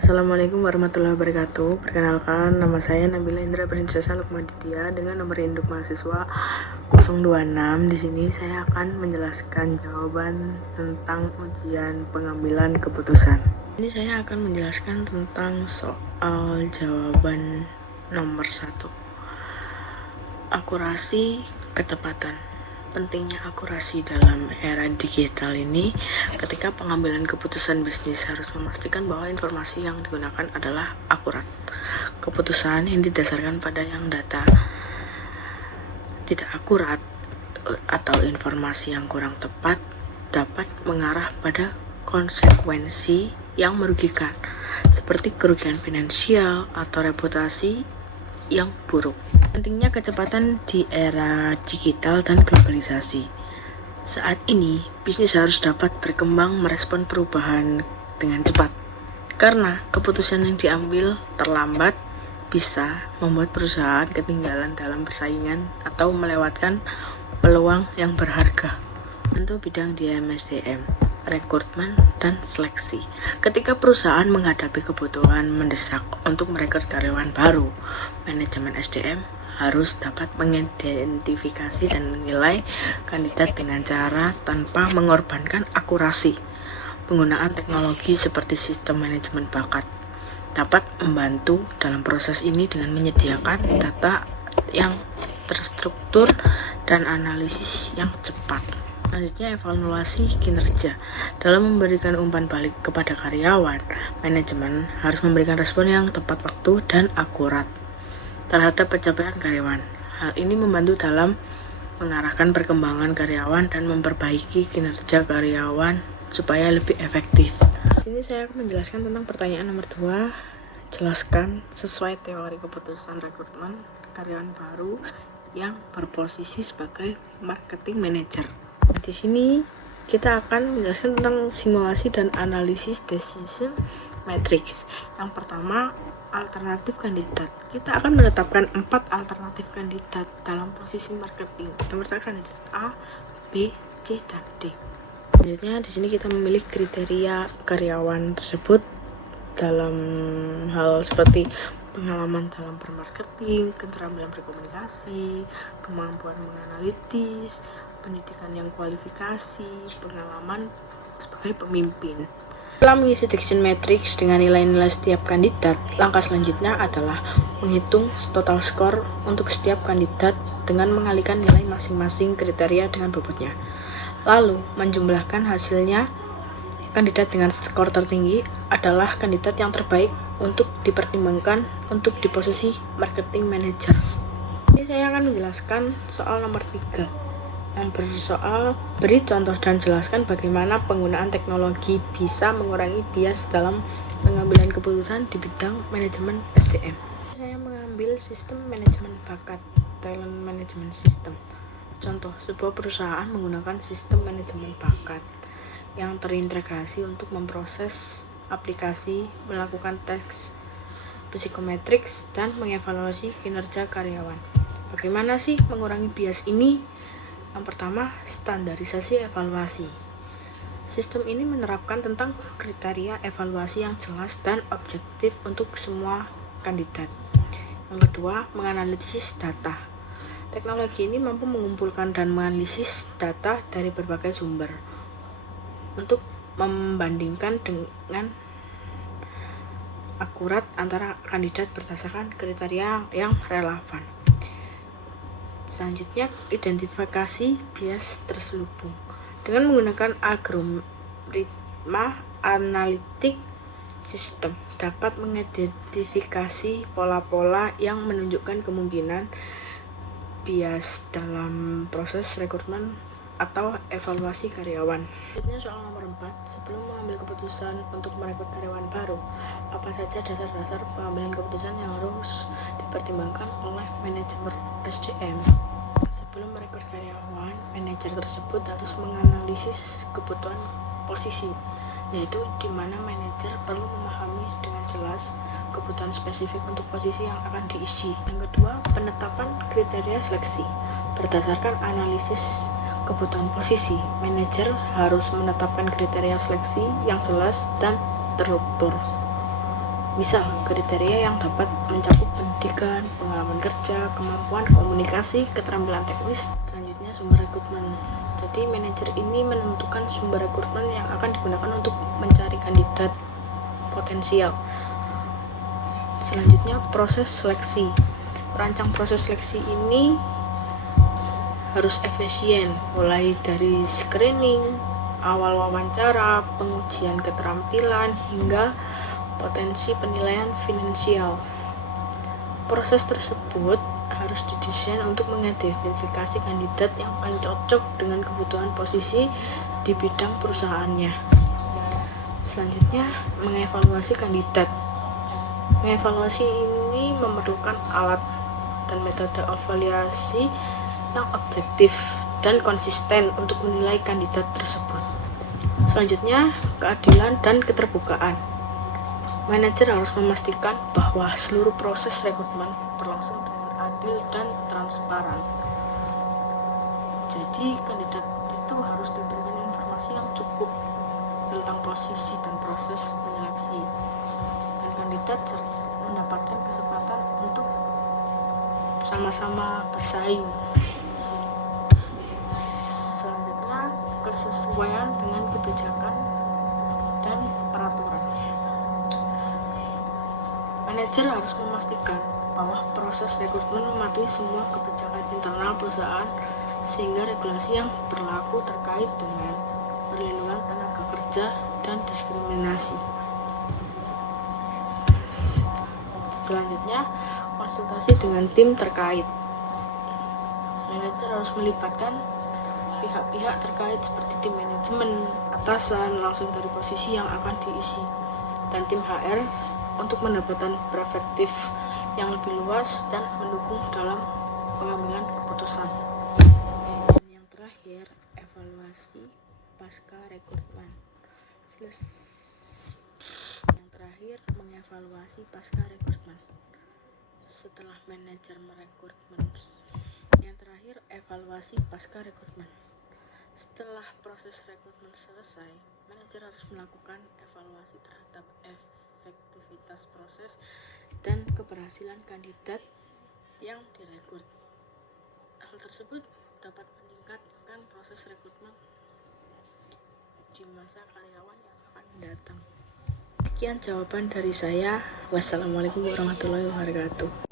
Assalamualaikum warahmatullahi wabarakatuh. Perkenalkan, nama saya Nabila Indra Prinsesa Lukmaditya dengan nomor induk mahasiswa 026. Di sini saya akan menjelaskan jawaban tentang ujian pengambilan keputusan. Ini saya akan menjelaskan tentang soal jawaban nomor 1. Akurasi kecepatan. Pentingnya akurasi dalam era digital ini, ketika pengambilan keputusan bisnis harus memastikan bahwa informasi yang digunakan adalah akurat. Keputusan yang didasarkan pada yang data tidak akurat atau informasi yang kurang tepat dapat mengarah pada konsekuensi yang merugikan, seperti kerugian finansial atau reputasi yang buruk. Pentingnya kecepatan di era digital dan globalisasi. Saat ini, bisnis harus dapat berkembang merespon perubahan dengan cepat. Karena keputusan yang diambil terlambat bisa membuat perusahaan ketinggalan dalam persaingan atau melewatkan peluang yang berharga. Untuk bidang di MSDM, rekrutmen dan seleksi. Ketika perusahaan menghadapi kebutuhan mendesak untuk merekrut karyawan baru, manajemen SDM harus dapat mengidentifikasi dan menilai kandidat dengan cara tanpa mengorbankan akurasi. Penggunaan teknologi seperti sistem manajemen bakat dapat membantu dalam proses ini dengan menyediakan data yang terstruktur dan analisis yang cepat. Selanjutnya, evaluasi kinerja. Dalam memberikan umpan balik kepada karyawan, manajemen harus memberikan respon yang tepat waktu dan akurat terhadap pencapaian karyawan. Hal ini membantu dalam mengarahkan perkembangan karyawan dan memperbaiki kinerja karyawan supaya lebih efektif. Di sini saya akan menjelaskan tentang pertanyaan nomor 2. Jelaskan sesuai teori keputusan rekrutmen karyawan baru yang berposisi sebagai marketing manager. Di sini kita akan menjelaskan tentang simulasi dan analisis decision matrix. Yang pertama, alternatif kandidat. Kita akan menetapkan 4 alternatif kandidat dalam posisi marketing. Yang pertama kandidat A, B, C, dan D. Selanjutnya di sini kita memilih kriteria karyawan tersebut dalam hal seperti pengalaman dalam bermarketing, keterampilan berkomunikasi, kemampuan menganalitis, pendidikan yang kualifikasi, pengalaman sebagai pemimpin. Setelah mengisi decision matrix dengan nilai-nilai setiap kandidat, langkah selanjutnya adalah menghitung total skor untuk setiap kandidat dengan mengalihkan nilai masing-masing kriteria dengan bobotnya. Lalu, menjumlahkan hasilnya. Kandidat dengan skor tertinggi adalah kandidat yang terbaik untuk dipertimbangkan untuk di posisi marketing manager. Ini saya akan menjelaskan soal nomor 3. Yang bersoal, beri contoh dan jelaskan bagaimana penggunaan teknologi bisa mengurangi bias dalam pengambilan keputusan di bidang manajemen SDM. Saya mengambil sistem manajemen bakat, talent management system. Contoh, sebuah perusahaan menggunakan sistem manajemen bakat yang terintegrasi untuk memproses aplikasi, melakukan tes psikometriks, dan mengevaluasi kinerja karyawan. Bagaimana sih mengurangi bias ini? Yang pertama, standarisasi evaluasi. Sistem ini menerapkan tentang kriteria evaluasi yang jelas dan objektif untuk semua kandidat. Yang kedua, menganalisis data. Teknologi ini mampu mengumpulkan dan menganalisis data dari berbagai sumber untuk membandingkan dengan akurat antara kandidat berdasarkan kriteria yang relevan. Selanjutnya, identifikasi bias terselubung. Dengan menggunakan algoritma analitik sistem dapat mengidentifikasi pola-pola yang menunjukkan kemungkinan bias dalam proses rekrutmen atau evaluasi karyawan. Selanjutnya soal nomor 4, sebelum mengambil keputusan untuk merekrut karyawan baru, apa saja dasar-dasar pengambilan keputusan yang harus dipertimbangkan oleh manajemen SDM? Sebelum merekrut karyawan, manajer tersebut harus menganalisis kebutuhan posisi, yaitu di mana manajer perlu memahami dengan jelas kebutuhan spesifik untuk posisi yang akan diisi. Yang kedua, penetapan kriteria seleksi. Berdasarkan analisis kebutuhan posisi, manajer harus menetapkan kriteria seleksi yang jelas dan terstruktur. Misal, kriteria yang dapat mencakup pendidikan, pengalaman kerja, kemampuan komunikasi, keterampilan teknis. Selanjutnya, sumber rekrutmen. Jadi, manajer ini menentukan sumber rekrutmen yang akan digunakan untuk mencari kandidat potensial. Selanjutnya, proses seleksi. Perancang proses seleksi ini harus efisien, mulai dari screening, awal wawancara, pengujian keterampilan, hingga potensi penilaian finansial. Proses tersebut harus didesain untuk mengidentifikasi kandidat yang paling cocok dengan kebutuhan posisi di bidang perusahaannya. Selanjutnya, mengevaluasi kandidat. Mengevaluasi ini memerlukan alat dan metode evaluasi yang objektif dan konsisten untuk menilai kandidat tersebut. Selanjutnya, keadilan dan keterbukaan. Manajer harus memastikan bahwa seluruh proses rekrutmen berlangsung dengan adil dan transparan. Jadi, kandidat itu harus diberikan informasi yang cukup tentang posisi dan proses penyeleksi, dan kandidat mendapatkan kesempatan untuk sama-sama bersaing. Selanjutnya, kesesuaian dengan kebijakan dan peraturan. Manajer harus memastikan bahwa proses rekrutmen mematuhi semua kebijakan internal perusahaan sehingga regulasi yang berlaku terkait dengan perlindungan tenaga kerja dan diskriminasi. Selanjutnya, konsultasi dengan tim terkait. Manajer harus melibatkan pihak-pihak terkait seperti tim manajemen, atasan, langsung dari posisi yang akan diisi, dan tim HR untuk mendapatkan perspektif yang lebih luas dan mendukung dalam pengambilan keputusan. Dan yang terakhir, evaluasi pasca rekrutmen. Yang terakhir, mengevaluasi pasca rekrutmen. Setelah manajer merekrutmen. Yang terakhir, evaluasi pasca rekrutmen. Setelah proses rekrutmen selesai, manajer harus melakukan evaluasi terhadap efektivitas proses dan keberhasilan kandidat yang direkrut. Hal tersebut dapat meningkatkan proses rekrutmen di masa karyawan yang akan datang. Sekian jawaban dari saya. Wassalamualaikum warahmatullahi wabarakatuh.